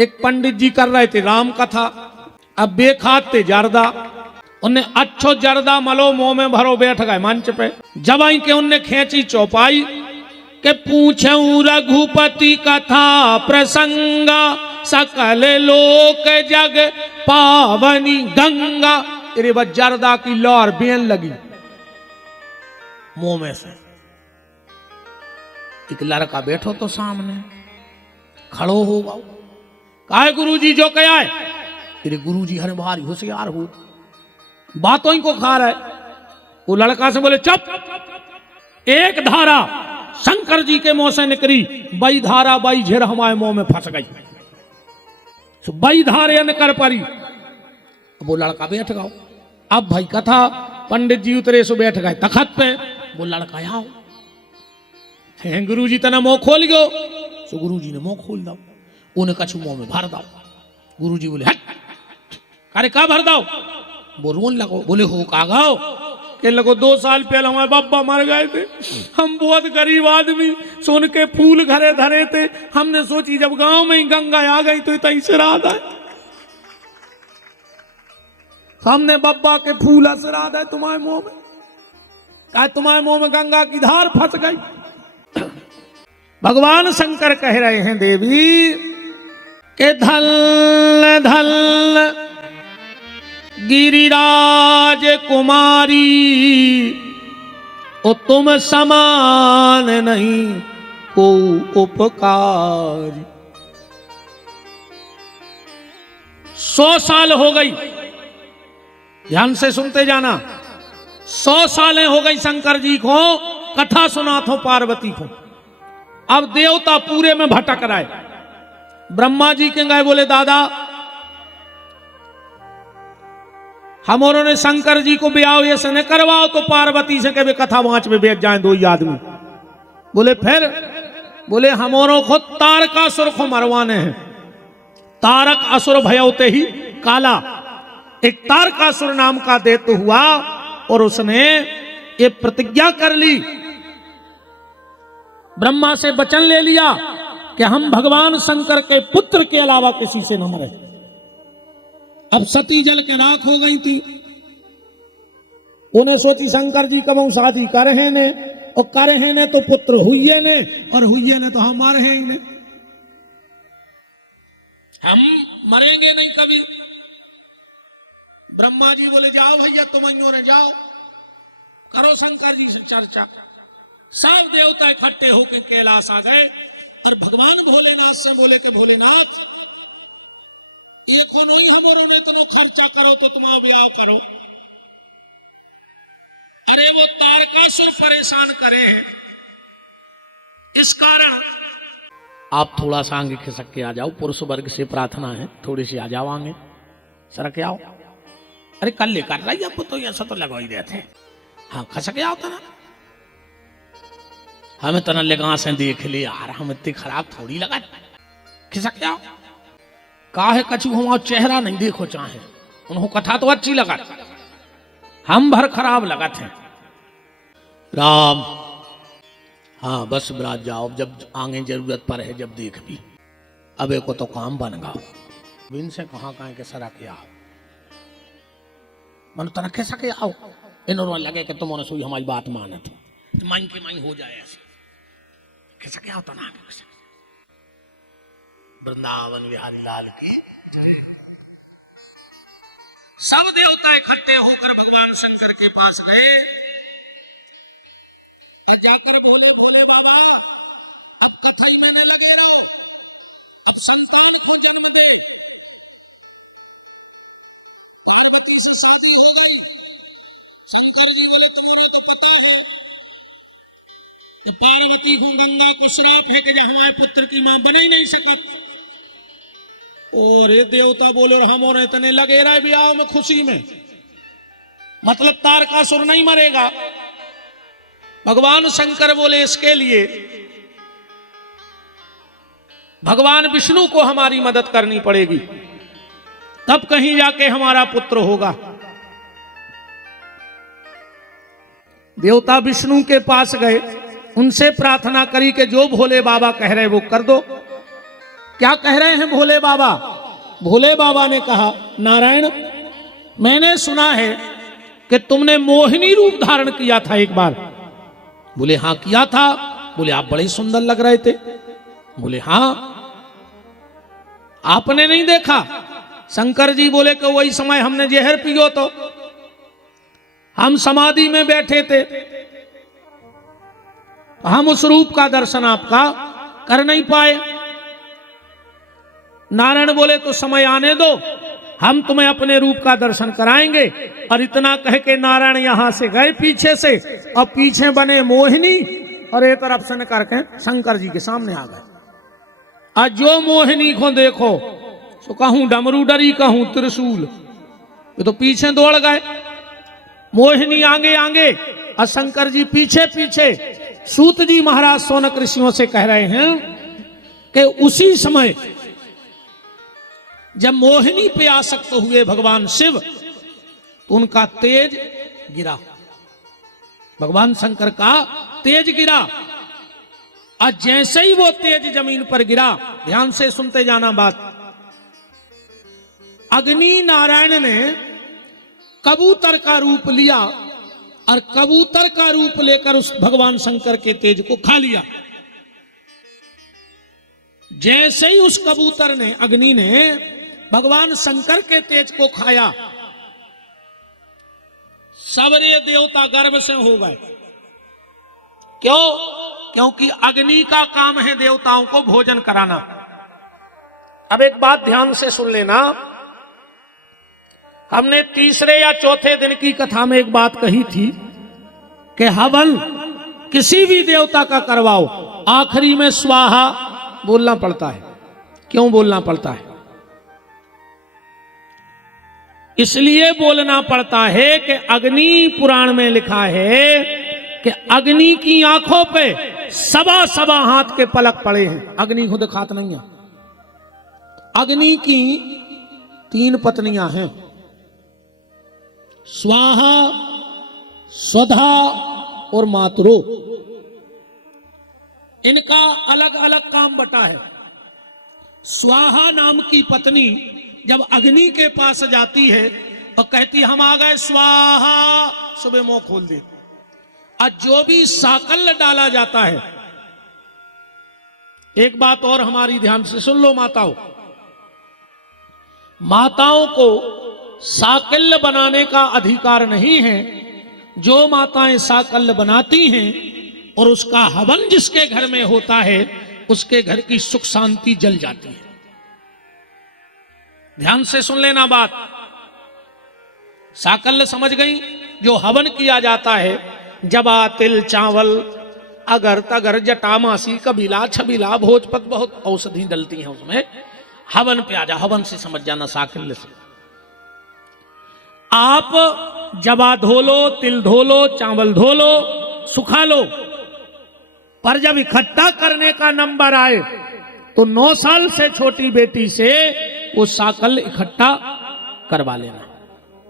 एक पंडित जी कर रहे थे राम कथा। अब बेखाते जर्दा, उन्हें अच्छो जर्दा मलो मुंह में भरो, बैठ गए मंच पे। जब आई के उनने खींची चौपाई के पूछूं रघुपति कथा प्रसंगा, सकल लोक जग पावनी गंगा। अरे बस जर्दा की लौर बेन लगी मुंह में से। एक लड़का बैठो तो सामने खड़ो हो गओ, काहे गुरुजी जो कया है? तेरे गुरुजी हरे भारी होशियार हो, बातों ही को खा रहा है। वो लड़का से बोले चुप, एक धारा शंकर जी के मुंह से निकली, बई धारा बई झेर हमारे मुंह में फंस गई, बई धारे न कर पारी। वो लड़का बैठ गया। अब भाई कथा पंडित जी उतरे सो बैठ गए तखत पे। वो लड़का आओ हैं गुरुजी तना मुंह खोल गयो। सो गुरुजी ने मुंह खोल दाओ, उन्हें कछु मुंह में भर दाओ। गुरुजी बोले हट, अरे का भर दाओ? वो रोन लगो। बोले हो का गाओ? के लगो 2 साल पहले हमारे बाबा मर गए थे, हम बहुत गरीब आदमी, सोन के फूल घरे धरे थे। हमने सोची जब गांव में ही गंगा आ गई तो इतना श्राद्ध है, हमने बब्बा के फूल श्राद्ध है तुम्हारे मुंह में, क्या तुम्हारे मुंह में गंगा की धार फंस गई। भगवान शंकर कह रहे हैं देवी के धल धल गिरिराज कुमारी, ओ तुम समान नहीं को उपकारी। 100 साल हो गई, ध्यान से सुनते जाना, 100 सालें हो गई शंकर जी को कथा सुना थो पार्वती को। अब देवता पूरे में भटक रहा है। ब्रह्मा जी के गए, बोले दादा हमारों ने शंकर जी को ब्याह ऐसे न करवाओ तो पार्वती से कभी कथा वांच में बैठ जाए 2 ही आदमी। बोले फिर? बोले हमारों को तारकासुर को मरवाने हैं। तारक असुर भयौते ही काला, एक तारकासुर नाम का दैत्य हुआ और उसने ये प्रतिज्ञा कर ली, ब्रह्मा से वचन ले लिया कि हम भगवान शंकर के पुत्र के अलावा किसी से न मरे। अब सती जल के राख हो गई थी। उन्हें सोची शंकर जी कब शादी करे ने, और करे ने तो पुत्र हुए ने, और हुए ने तो हमारे हैं ही ने, हम मरेंगे नहीं कभी। ब्रह्मा जी बोले जाओ भैया तुम ने जाओ, करो शंकर जी से चर्चा। सब देवता इकट्ठे होकर कैलाश आ गए और भगवान भोलेनाथ से बोले कि भोलेनाथ ये कोनो ही हमारों ने तुम खर्चा करो तो तुम्हारा ब्याह करो। अरे वो तारकासुर परेशान करे हैं, इस कारण आप थोड़ा सा आगे खिसक के आ जाओ, पुरुष वर्ग से प्रार्थना है, थोड़ी सी आ जाओ आगे, सरक आओ। अरे कल लेकर रही आपको तो ऐसा तो लगा ही देते। हाँ खसक आओ तना, हमें तना लगा से देख ले यार, हम इतनी खराब थोड़ी लगा, खिसक आओ। काहे कछु हमारा चेहरा नहीं देखो चाहे, उन्होंने कथा तो अच्छी लगा, हम भर खराब लगा थे। राम हाँ बस बरात जाओ, जब आगे जरूरत पर है जब देख भी, अब एक को तो काम बन गया। बिन से कहाँ कहाँ के सरा के आओ, मन तना कैसा के आओ, इन्होंने लगे कि तुमने सोई हमारी बात माना था, माइन की माइन हो जाए ऐसे, कैसा क्या होता ना। वृंदावन बिहारी लाल के सब देवता इकट्ठे होकर भगवान शंकर के पास गए, जाकर बोले भोले बाबा अब कथई में न लगे रहे, संतान की जन्म दे, पार्वती से शादी हो गई। शंकर जी बोले तुम्हारा तो पता है पार्वती को गंगा को श्राप है कि हमारे पुत्र की मां बन ही नहीं सकती। और देवता बोले हमारे इतने लगे रहे ब्याह में खुशी में, मतलब तारकासुर नहीं मरेगा। भगवान शंकर बोले इसके लिए भगवान विष्णु को हमारी मदद करनी पड़ेगी, तब कहीं जाके हमारा पुत्र होगा। देवता विष्णु के पास गए, उनसे प्रार्थना करी कि जो भोले बाबा कह रहे वो कर दो। क्या कह रहे हैं भोले बाबा? भोले बाबा ने कहा, नारायण, मैंने सुना है कि तुमने मोहिनी रूप धारण किया था एक बार। बोले हां किया था। बोले आप बड़े सुंदर लग रहे थे। बोले हां, आपने नहीं देखा? शंकर जी बोले कि वही समय हमने जहर पियो तो हम समाधि में बैठे थे, हम उस रूप का दर्शन आपका कर नहीं पाए। नारायण बोले तो समय आने दो, हम तुम्हें अपने रूप का दर्शन कराएंगे। और इतना कह के नारायण यहां से गए पीछे से, और पीछे बने मोहिनी और एक तरफ से करके शंकर जी के सामने आ गए। आज जो मोहिनी को देखो तो कहूं डमरू डरी, कहूं त्रिशूल, ये तो पीछे दौड़ गए। मोहिनी आगे आगे और शंकर जी पीछे पीछे। सूत जी महाराज सोनक ऋषियों से कह रहे हैं कि उसी समय जब मोहिनी पे आसक्त हुए भगवान शिव, तो उनका तेज गिरा, भगवान शंकर का तेज गिरा। और जैसे ही वो तेज जमीन पर गिरा, ध्यान से सुनते जाना बात, अग्नि नारायण ने कबूतर का रूप लिया और कबूतर का रूप लेकर उस भगवान शंकर के तेज को खा लिया। जैसे ही उस कबूतर ने, अग्नि ने भगवान शंकर के तेज को खाया, सबरे देवता गर्भ से हो गए। क्यों? क्योंकि अग्नि का काम है देवताओं को भोजन कराना। अब एक बात ध्यान से सुन लेना, हमने तीसरे या चौथे दिन की कथा में एक बात कही थी कि हवन किसी भी देवता का करवाओ, आखिरी में स्वाहा बोलना पड़ता है। क्यों बोलना पड़ता है? इसलिए बोलना पड़ता है कि अग्नि पुराण में लिखा है कि अग्नि की आंखों पे सबा सबा हाथ के पलक पड़े हैं। अग्नि खुद खात नहीं है। अग्नि की 3 पत्नियां हैं, स्वाहा, स्वधा और मातरो। इनका अलग अलग काम बटा है। स्वाहा नाम की पत्नी जब अग्नि के पास जाती है और कहती हम आ गए स्वाहा, सुबह मुंह खोल दे। और जो भी साकल्य डाला जाता है, एक बात और हमारी ध्यान से सुन लो माताओं, माताओं को साकल्य बनाने का अधिकार नहीं है। जो माताएं साकल्य बनाती हैं और उसका हवन जिसके घर में होता है, उसके घर की सुख शांति जल जाती है। ध्यान से सुन लेना बात। साकल्य समझ गई? जो हवन किया जाता है, जबा, तिल, चावल, अगर तगर, जटामासी, कबीला, छबीला, भोजपत, बहुत औषधि डलती हैं उसमें। हवन पे आ जा, हवन से समझ जाना, साकल्य से। आप जबा धो लो, तिल धो लो, चावल धो लो, सुखा लो, पर जब इकट्ठा करने का नंबर आए तो 9 साल से छोटी बेटी से वो साकल्य इकट्ठा करवा लेना।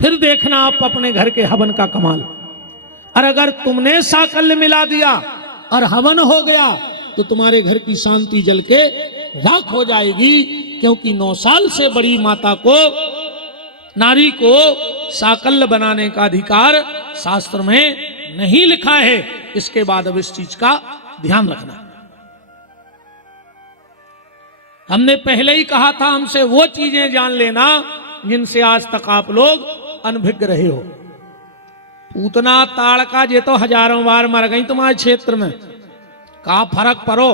फिर देखना आप अपने घर के हवन का कमाल। और अगर तुमने साकल्य मिला दिया और हवन हो गया तो तुम्हारे घर की शांति जल के राख हो जाएगी। क्योंकि 9 साल से बड़ी माता को, नारी को साकल्य बनाने का अधिकार शास्त्र में नहीं लिखा है। इसके बाद अब इस चीज का ध्यान रखना। हमने पहले ही कहा था, हमसे वो चीजें जान लेना जिनसे आज तक आप लोग अनभिज्ञ रहे हो। पूतना ताड़का ये तो हजारों बार मर गई तुम्हारे क्षेत्र में, कहा फर्क पड़ो।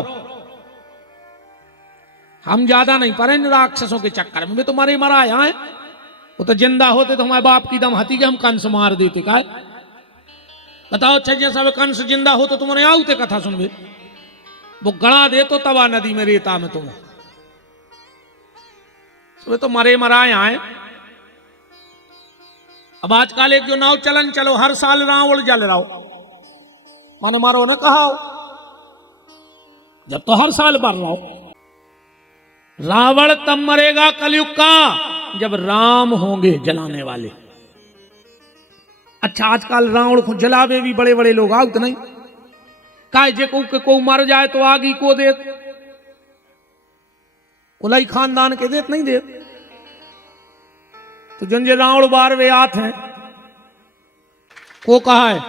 हम ज्यादा नहीं पड़े इन राक्षसों के चक्कर में। तुम्हारे मरा यहाँ है, वो तो जिंदा होते तो हमारे बाप की दम हती के हम कंस मार देते। का बताओ, छज्जा सब कंस जिंदा हो तो तुम्हारे आउते कथा सुन भी, वो गड़ा दे तो तवा नदी में रेता में तुम तो मरे मरा यहाँ है। अब आजकल एक जो नाव चलन चलो, हर साल रावण जल रहा हो, माने मारो ने कहा जब तो हर साल मर रहा हो। रावण तब मरेगा कलयुग का जब राम होंगे जलाने वाले। अच्छा, आजकल रावण को जलावे भी बड़े बड़े लोग आउत नहीं। काय जे को मर जाए तो आगी को दे, उलाई खानदान के देत नहीं देत। तो जंजे रावण बार वे आत हैं को कहा है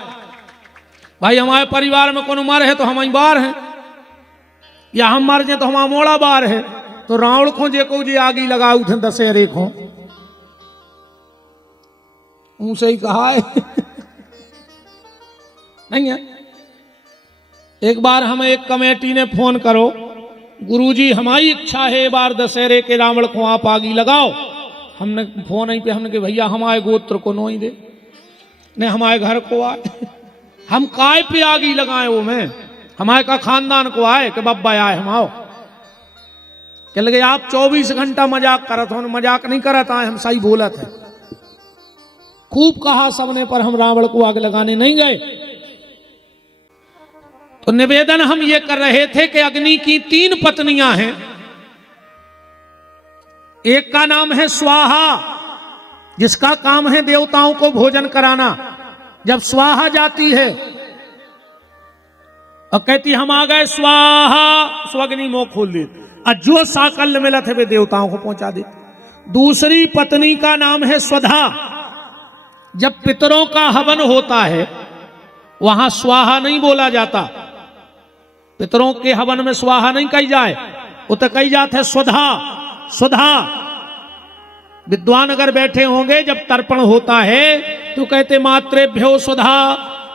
भाई हमारे परिवार में कौन मर है तो हम बार हैं, या हम मर जाए तो हमारा मोड़ा बार है। तो रावण को जे को जे आगी लगा उठे दशहरे को उनसे ही कहा है नहीं है। एक बार हमें एक कमेटी ने फोन करो, गुरुजी हमारी इच्छा है बार दशहरे के रावण को आप आगी लगाओ। हमने फोन नहीं पे हमने कहा भैया हमारे गोत्र को नो ही दे ने हमारे घर को आए हम काय पे आगी लगाए वो में हमारे का खानदान को आए कि बब्बा आए हम आओ। कह लगे आप 24 घंटा मजाक करत हो, मजाक नहीं करत आए हम सही बोलत है। खूब कहा सबने पर हम रावण को आग लगाने नहीं गए। तो निवेदन हम ये कर रहे थे कि अग्नि की 3 पत्नियां हैं। एक का नाम है स्वाहा जिसका काम है देवताओं को भोजन कराना। जब स्वाहा जाती है और कहती हम आ गए स्वाहा, स्वग्नि मुंह खोल दे और जो साकल्य मिलत है वे देवताओं को पहुंचा दे। दूसरी पत्नी का नाम है स्वधा। जब पितरों का हवन होता है वहां स्वाहा नहीं बोला जाता, पितरों के हवन में स्वाहा नहीं कही जाए, वो तो कही जाते है स्वधा। स्वधा विद्वान अगर बैठे होंगे जब तर्पण होता है तो कहते मात्रेभ्यो स्वधा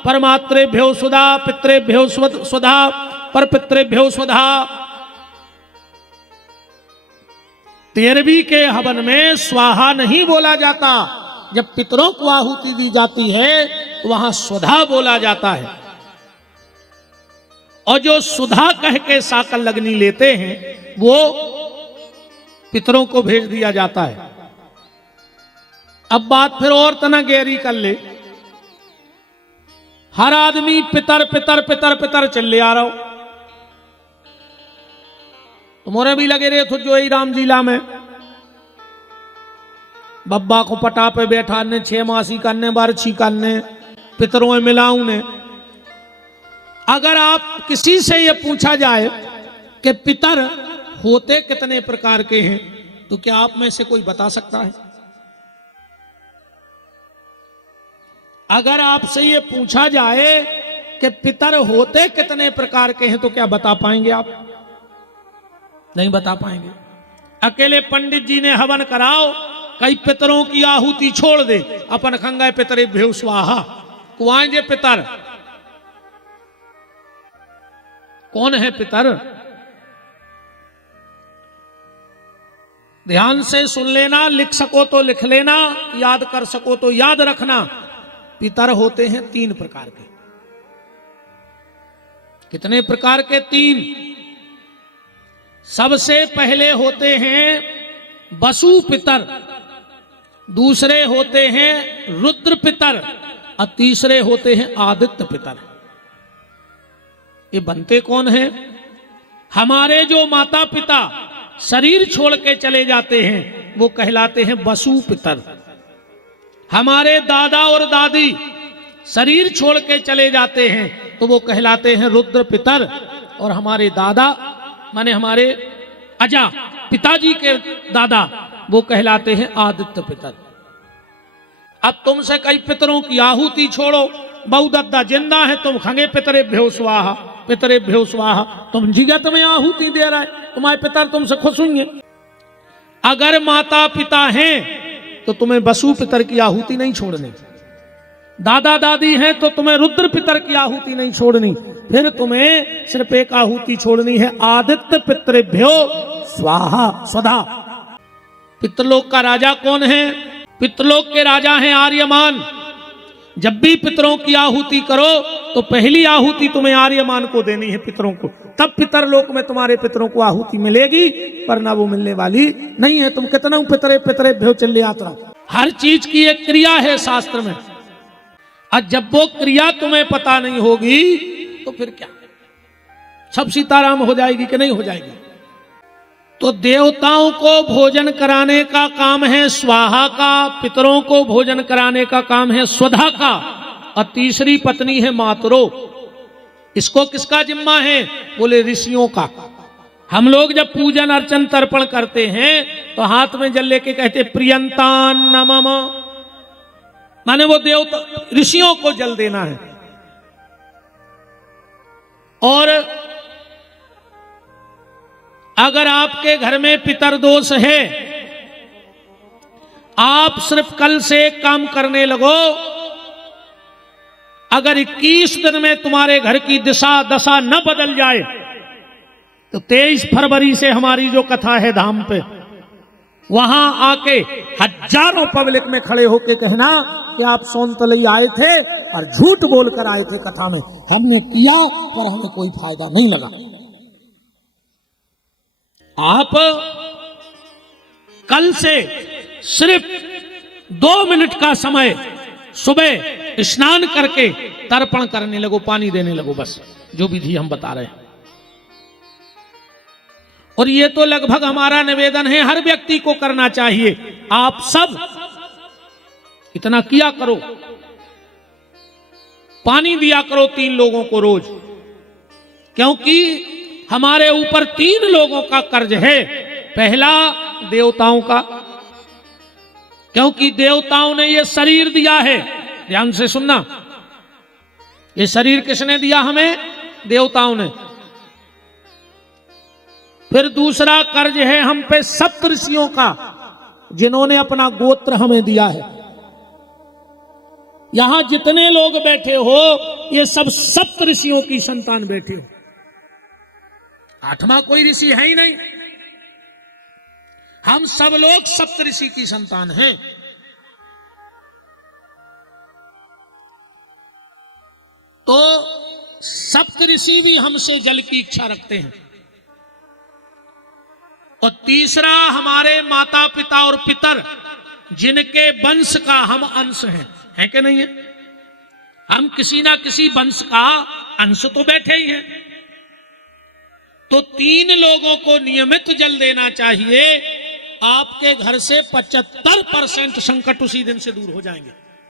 परमात्रेभ्यो स्वधा पितरेभ्यो स्वधा पर पितरेभ्यो स्वधा। 13वीं के हवन में स्वाहा नहीं बोला जाता, जब पितरों को आहुति दी जाती है तो वहां स्वधा बोला जाता है। और जो सुधा कह के साकल अग्नि लेते हैं वो पितरों को भेज दिया जाता है। अब बात फिर और तना गहरी कर ले। हर आदमी पितर पितर पितर पितर चले आ रहा हो। तुम्हारे भी लगे रहे थे जो ही राम जिला में बब्बा को पटा पे बैठाने, 6 मासी करने, बारछी करने, पितरों में मिलाऊ ने। अगर आप किसी से ये पूछा जाए कि पितर होते कितने प्रकार के हैं तो क्या आप में से कोई बता सकता है? अगर आपसे ये पूछा जाए कि पितर होते कितने प्रकार के हैं तो क्या बता पाएंगे आप? नहीं बता पाएंगे। अकेले पंडित जी ने हवन कराओ, कई पितरों की आहुति छोड़ दे, अपन खंगाए पितरे भेव स्वाहा कुआं जे पितर। कौन है पितर? ध्यान से सुन लेना, लिख सको तो लिख लेना, याद कर सको तो याद रखना। पितर होते हैं 3 प्रकार के। कितने प्रकार के? 3। सबसे पहले होते हैं वसु पितर, दूसरे होते हैं रुद्र पितर और तीसरे होते हैं आदित्य पितर। ये बनते कौन हैं? हमारे जो माता पिता शरीर छोड़ के चले जाते हैं वो कहलाते हैं वसु पितर। हमारे दादा और दादी शरीर छोड़ के चले जाते हैं तो वो कहलाते हैं रुद्र पितर। और हमारे दादा माने हमारे अजा पिताजी के दादा वो कहलाते हैं आदित्य पितर। अब तुमसे कई पितरों की आहुति छोड़ो, बहु दद्दा जिंदा है, तुम खंगे पितरे भ्यो स्वाहा पितरे भ्यो स्वाहा, तुम जिगत में आहुति दे रहा है, तुम्हारे पितर तुमसे खुश होंगे। अगर माता पिता हैं तो तुम्हें वसु पितर की आहुति नहीं छोड़नी, दादा दादी हैं तो तुम्हें रुद्र पितर की आहुति नहीं छोड़नी, फिर तुम्हें सिर्फ एक आहुति छोड़नी है आदित्य पितरेभ्यो स्वाहा स्वधा। पितृलोक का राजा कौन है? पितृलोक के राजा हैं आर्यमान। जब भी पितरों की आहुति करो तो पहली आहुति तुम्हें आर्यमान को देनी है पितरों को, तब पितरलोक में तुम्हारे पितरों को आहुति मिलेगी, वरना वो मिलने वाली नहीं है। तुम कितना पितरे पितरे भ्यो चले आता रहो। हर चीज की एक क्रिया है शास्त्र में, और जब वो क्रिया तुम्हें पता नहीं होगी तो फिर क्या सब सीताराम हो जाएगी कि नहीं हो जाएगी? तो देवताओं को भोजन कराने का काम है स्वाहा का, पितरों को भोजन कराने का काम है स्वधा का, और तीसरी पत्नी है मातरो। इसको किसका जिम्मा है? बोले ऋषियों का। हम लोग जब पूजन अर्चन तर्पण करते हैं तो हाथ में जल लेके कहते प्रियंतान नमः, माने वो देवता ऋषियों को जल देना है। और अगर आपके घर में पितरदोष है, आप सिर्फ कल से एक काम करने लगो, अगर 21 दिन में तुम्हारे घर की दिशा दशा न बदल जाए तो 23 फरवरी से हमारी जो कथा है धाम पे, वहां आके हजारों पब्लिक में खड़े होके कहना कि आप सोनतलई आए थे और झूठ बोलकर आए थे कथा में, हमने किया पर हमें कोई फायदा नहीं लगा। आप कल से सिर्फ 2 मिनट का समय सुबह स्नान करके तर्पण करने लगो, पानी देने लगो, बस जो विधि हम बता रहे हैं। और ये तो लगभग हमारा निवेदन है, हर व्यक्ति को करना चाहिए। आप सब इतना किया करो, पानी दिया करो 3 लोगों को रोज, क्योंकि हमारे ऊपर 3 लोगों का कर्ज है। पहला देवताओं का, क्योंकि देवताओं ने ये शरीर दिया है, ध्यान से सुनना, ये शरीर किसने दिया हमें? देवताओं ने। फिर दूसरा कर्ज है हम पे सप्तऋषियों का, जिन्होंने अपना गोत्र हमें दिया है। यहां जितने लोग बैठे हो ये सब सप्तऋषियों की संतान बैठे हो, 8वां कोई ऋषि है ही नहीं, हम सब लोग सप्तऋषि की संतान हैं। तो सप्तऋषि भी हमसे जल की इच्छा रखते हैं। और तीसरा हमारे माता पिता और पितर, जिनके वंश का हम अंश हैं कि नहीं है? हम किसी ना किसी वंश का अंश तो बैठे ही हैं। तो 3 लोगों को नियमित जल देना चाहिए, आपके घर से 75% संकट उसी दिन से दूर हो जाएंगे।